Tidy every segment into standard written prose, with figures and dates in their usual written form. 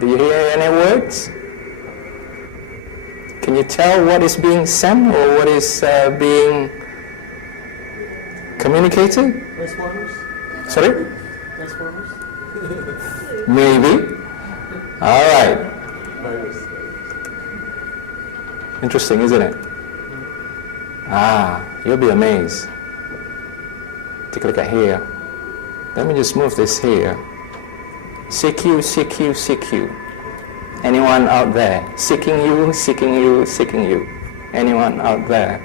Do you hear any words? Can you tell what is being sent or what is being communicated? Transformers. Sorry? Transformers. Maybe. All right. MARES. Interesting, isn't it? You'll be amazed. Take a look at here. Let me just move this here. CQ, CQ, CQ. Anyone out there? Seeking you, seeking you, seeking you. Anyone out there?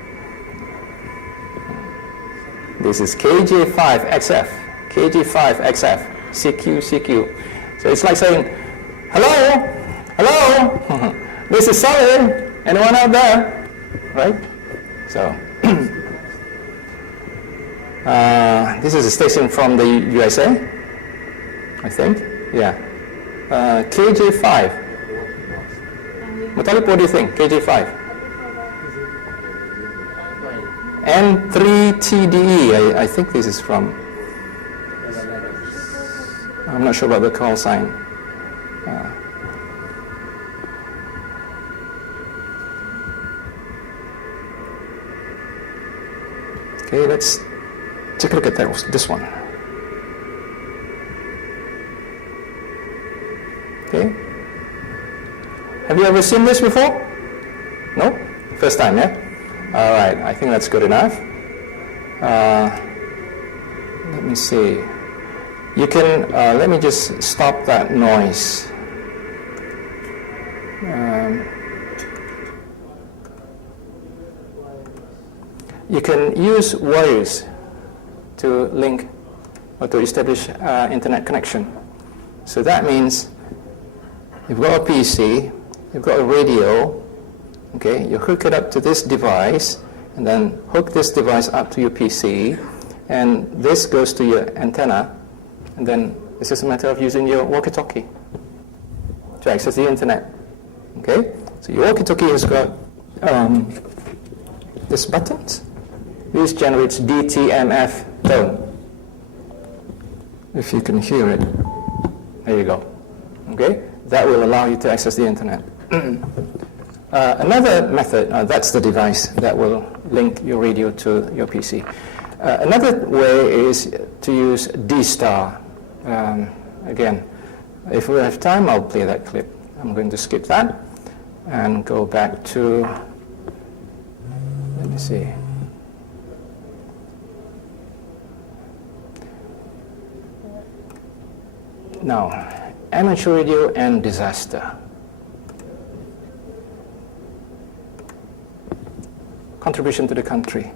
This is KJ5XF. KJ5XF. CQ, CQ. So it's like saying, hello, hello, this is Solid. Anyone out there? Right? So, this is a station from the USA, I think. Yeah. KJ5. Mutalib, what do you think? KJ5. N3TDE. I think this is from. I'm not sure about the call sign. Okay, let's take a look at this one. Okay. Have you ever seen this before? No? First time, yeah? All right, I think that's good enough. Let me see. You can, let me just stop that noise. You can use wires to link or to establish internet connection. So that means you've got a PC, you've got a radio, okay, you hook it up to this device, and then hook this device up to your PC, and this goes to your antenna, and then it's just a matter of using your walkie-talkie to access the internet. Okay, so your walkie-talkie has got this buttons. This generates DTMF tone. If you can hear it, there you go. Okay, that will allow you to access the internet. Another method, that's the device that will link your radio to your PC. Another way is to use D-Star. Again, if we have time, I'll play that clip. I'm going to skip that and go back to, let me see. Now, amateur radio and disaster. Contribution to the country.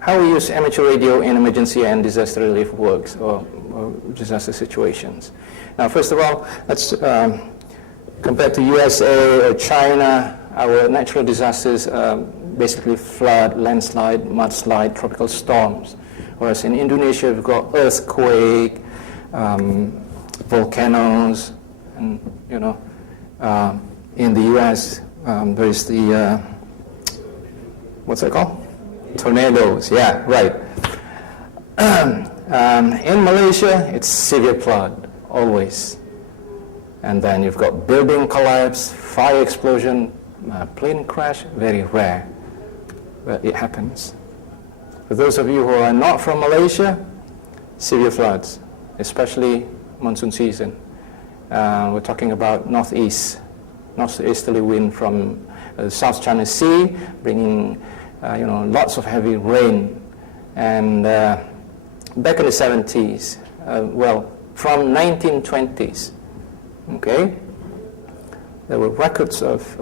How we use amateur radio in emergency and disaster relief works or disaster situations. Now, first of all, let's compared to USA or China, our natural disasters basically flood, landslide, mudslide, tropical storms. Whereas in Indonesia, we've got earthquake, volcanoes, and you know, in the US, there is the what's that called? Tornadoes. Yeah, right. In Malaysia, it's severe flood always, and then you've got building collapse, fire explosion, plane crash. Very rare, but it happens. For those of you who are not from Malaysia, severe floods, especially monsoon season. We're talking about northeasterly wind from the South China Sea, bringing lots of heavy rain. And back in the 70s, from 1920s, okay, there were records of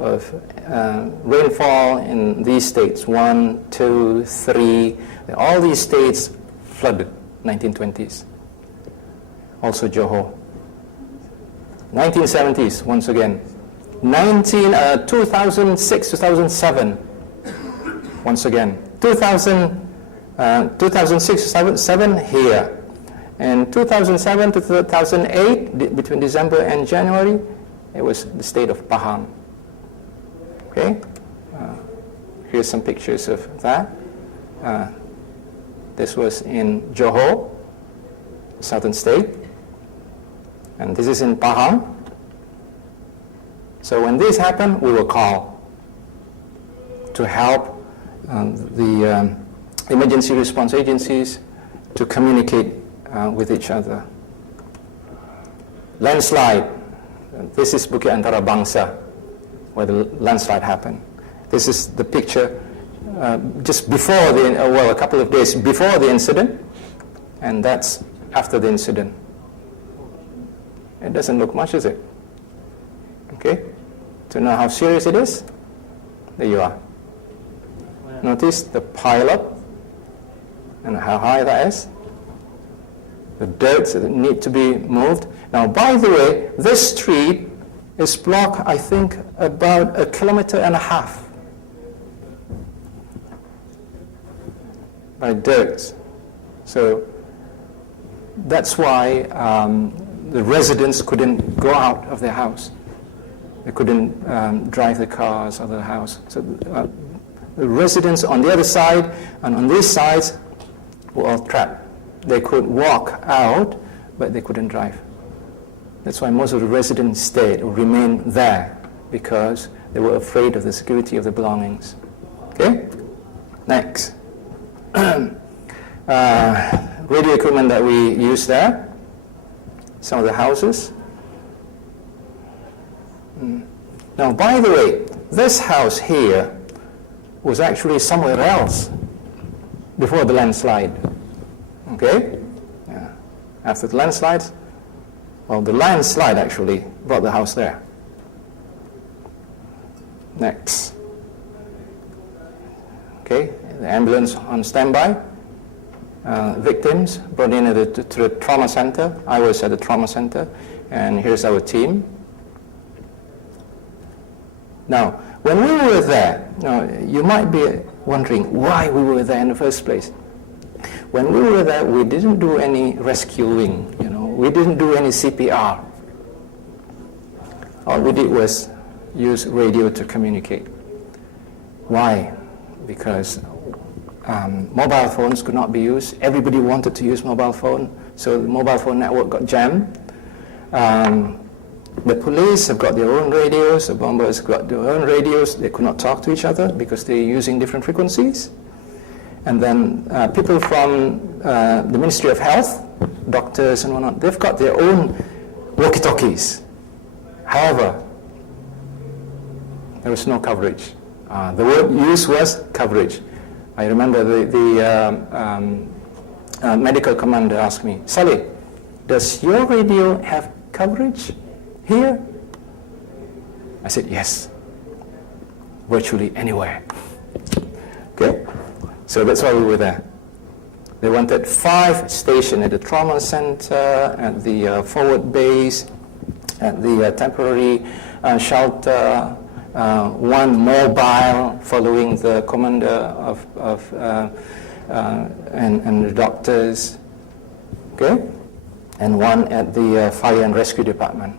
rainfall in these states, 1, 2, 3. All these states flooded 1920s. Also Johor. 1970s, once again. 2006, 2007, once again. 2006, 2007, here. And 2007 to 2008, between December and January, it was the state of Pahang. Okay? Here's some pictures of that. This was in Johor. southern state. And this is in Pahang. So when this happened, we will call to help the emergency response agencies to communicate with each other. Landslide. This is Bukit Antara Bangsa, where the landslide happened. This is the picture just before a couple of days before the incident, and that's after the incident. It doesn't look much, is it? Okay? To know how serious it is, there you are. Notice the pile-up and how high that is. The dirt that need to be moved. Now, by the way, this street is blocked, I think, about 1.5 kilometers by dirt. So that's why the residents couldn't go out of their house. They couldn't drive the cars out of the house. So the residents on the other side and on these sides were all trapped. They could walk out, but they couldn't drive. That's why most of the residents stayed or remained there, because they were afraid of the security of the belongings. Okay? Next. Radio equipment that we use there. Some of the houses. Now, by the way, this house here was actually somewhere else before the landslide. Okay? Yeah. After the landslide, well, the landslide actually brought the house there. Next. Okay, the ambulance on standby. Victims brought in to the trauma center. I was at the trauma center, and here's our team. Now, when we were there, you might be wondering why we were there in the first place. When we were there, we didn't do any rescuing, we didn't do any CPR. All we did was use radio to communicate. Why? Because mobile phones could not be used. Everybody wanted to use mobile phone, so the mobile phone network got jammed. The police have got their own radios, the bombers have got their own radios. They could not talk to each other because they're using different frequencies. And then people from the Ministry of Health, doctors and whatnot, they've got their own walkie-talkies. However, there was no coverage. The word used was coverage. I remember the medical commander asked me, "Saleh, does your radio have coverage here?" I said, "Yes, virtually anywhere." Okay, so that's why we were there. They wanted 5 stations at the trauma center, at the forward base, at the temporary shelter, 1 mobile following the commander and the doctors, okay, and 1 at the fire and rescue department.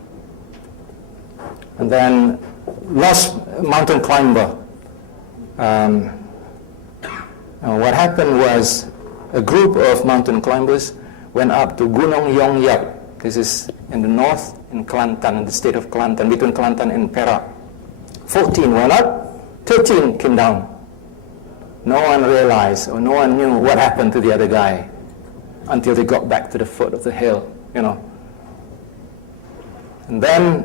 And then lost mountain climber. What happened was a group of mountain climbers went up to Gunung Yongyak. This is in the north, in Kelantan, in the state of Kelantan, between Kelantan and Perak. 14 went up, 13 came down. No one realized or no one knew what happened to the other guy until they got back to the foot of the hill, And then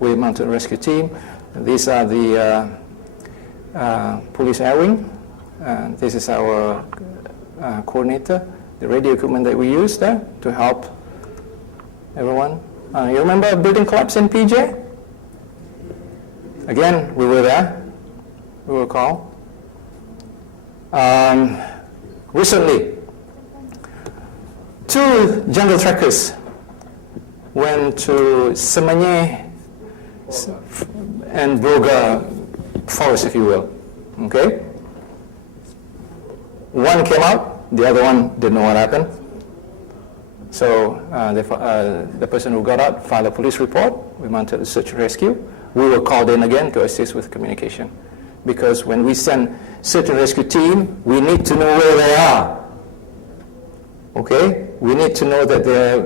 we mounted a rescue team. These are the police air wing. This is our coordinator, the radio equipment that we use there to help everyone. You remember a building collapse in PJ? Again, we were there. We were called. Recently, 2 jungle trekkers went to Semenyih and Broga forest, if you will. Okay? One came out, the other one didn't know what happened. So the person who got out filed a police report. We mounted a search and rescue. We were called in again to assist with communication. Because when we send search and rescue team, we need to know where they are. Okay? We need to know that they're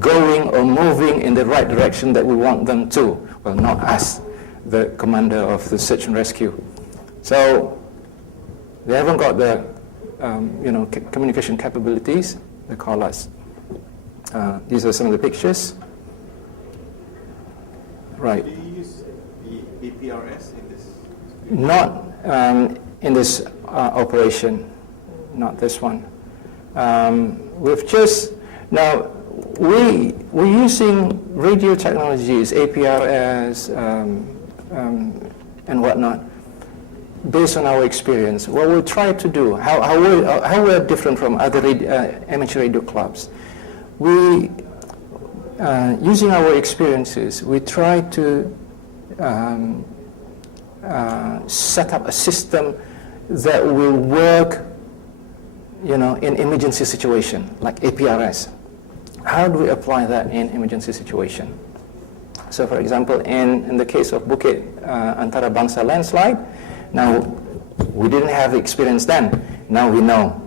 going or moving in the right direction that we want them to. Well, not us, the commander of the search and rescue. So they haven't got the communication capabilities. They call us. These are some of the pictures. Right. Do you use the APRS in this? Not in this operation, not this one. We're using radio technologies, APRS, and whatnot, based on our experience. What we'll try to do, how we're different from other amateur radio clubs. We, using our experiences, we try to set up a system that will work, in emergency situation, like APRS. How do we apply that in emergency situation? So, for example, in the case of Bukit Antara Bangsa landslide, now we didn't have experience then. Now we know.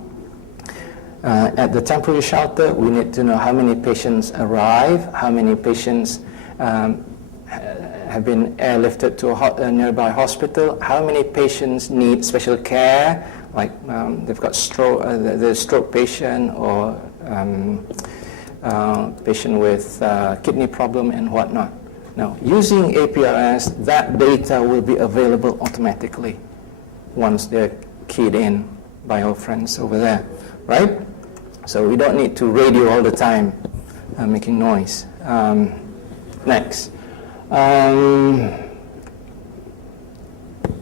At the temporary shelter, we need to know how many patients arrive, how many patients have been airlifted to a nearby hospital, how many patients need special care, like they've got stroke, the stroke patient or patient with kidney problem and whatnot. Now, using APRS, that data will be available automatically once they're keyed in by our friends over there, right? So we don't need to radio all the time, making noise. Next.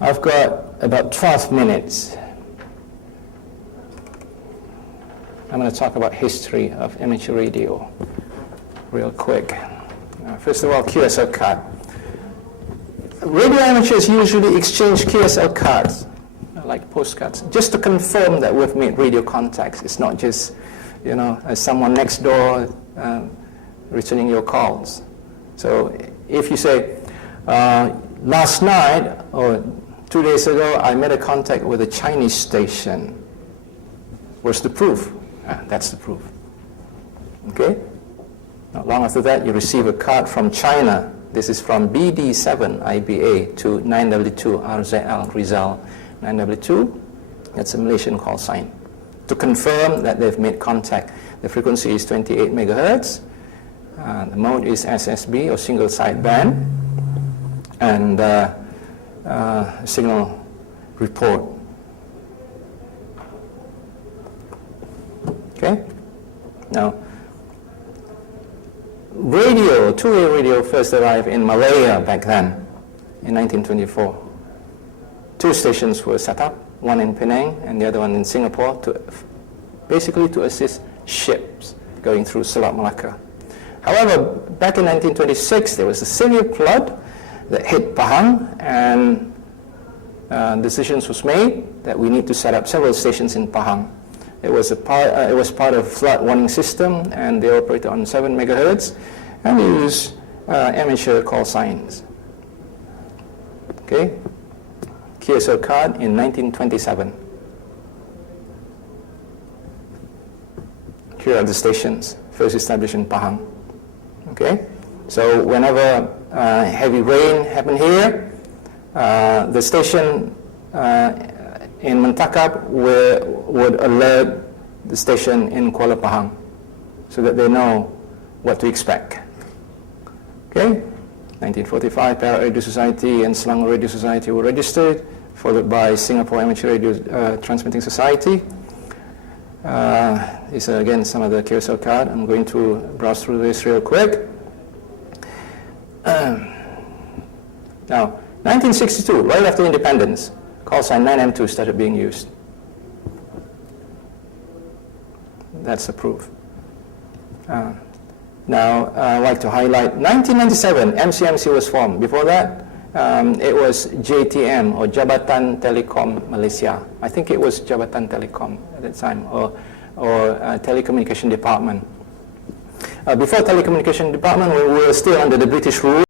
I've got about 12 minutes. I'm going to talk about history of amateur radio real quick. First of all, QSL card. Radio amateurs usually exchange QSL cards, like postcards, just to confirm that we've made radio contacts. It's not just, someone next door returning your calls. So if you say, last night or 2 days ago, I made a contact with a Chinese station. Where's the proof? That's the proof. Okay? Not long after that, you receive a card from China. This is from BD7 IBA to 9W2 RZL Rizal 9W2. That's a Malaysian call sign. To confirm that they've made contact. The frequency is 28 megahertz. The mode is SSB or single sideband. And signal report. Okay? Now, radio, two-way radio first arrived in Malaya back then, in 1924. Two stations were set up, one in Penang and the other one in Singapore, basically to assist ships going through Selat Malacca. However, back in 1926, there was a severe flood that hit Pahang, and decisions was made that we need to set up several stations in Pahang. It was part of flood warning system, and they operated on 7 megahertz, and we use amateur call signs. Okay, QSL card in 1927. Here are the stations first established in Pahang. Okay, so whenever heavy rain happened here, the station in Mentakap would alert the station in Kuala Pahang so that they know what to expect. Okay, 1945, Perak Radio Society and Selangor Radio Society were registered, followed by Singapore Amateur Radio Transmitting Society. These are again some of the QSL card. I'm going to browse through this real quick. Now, 1962, right after independence, call sign 9M2 started being used. That's the proof. Now, I'd like to highlight 1997, MCMC was formed. Before that, it was JTM, or Jabatan Telekom Malaysia. I think it was Jabatan Telekom at that time, or Telecommunication Department. Before Telecommunication Department, we were still under the British rule.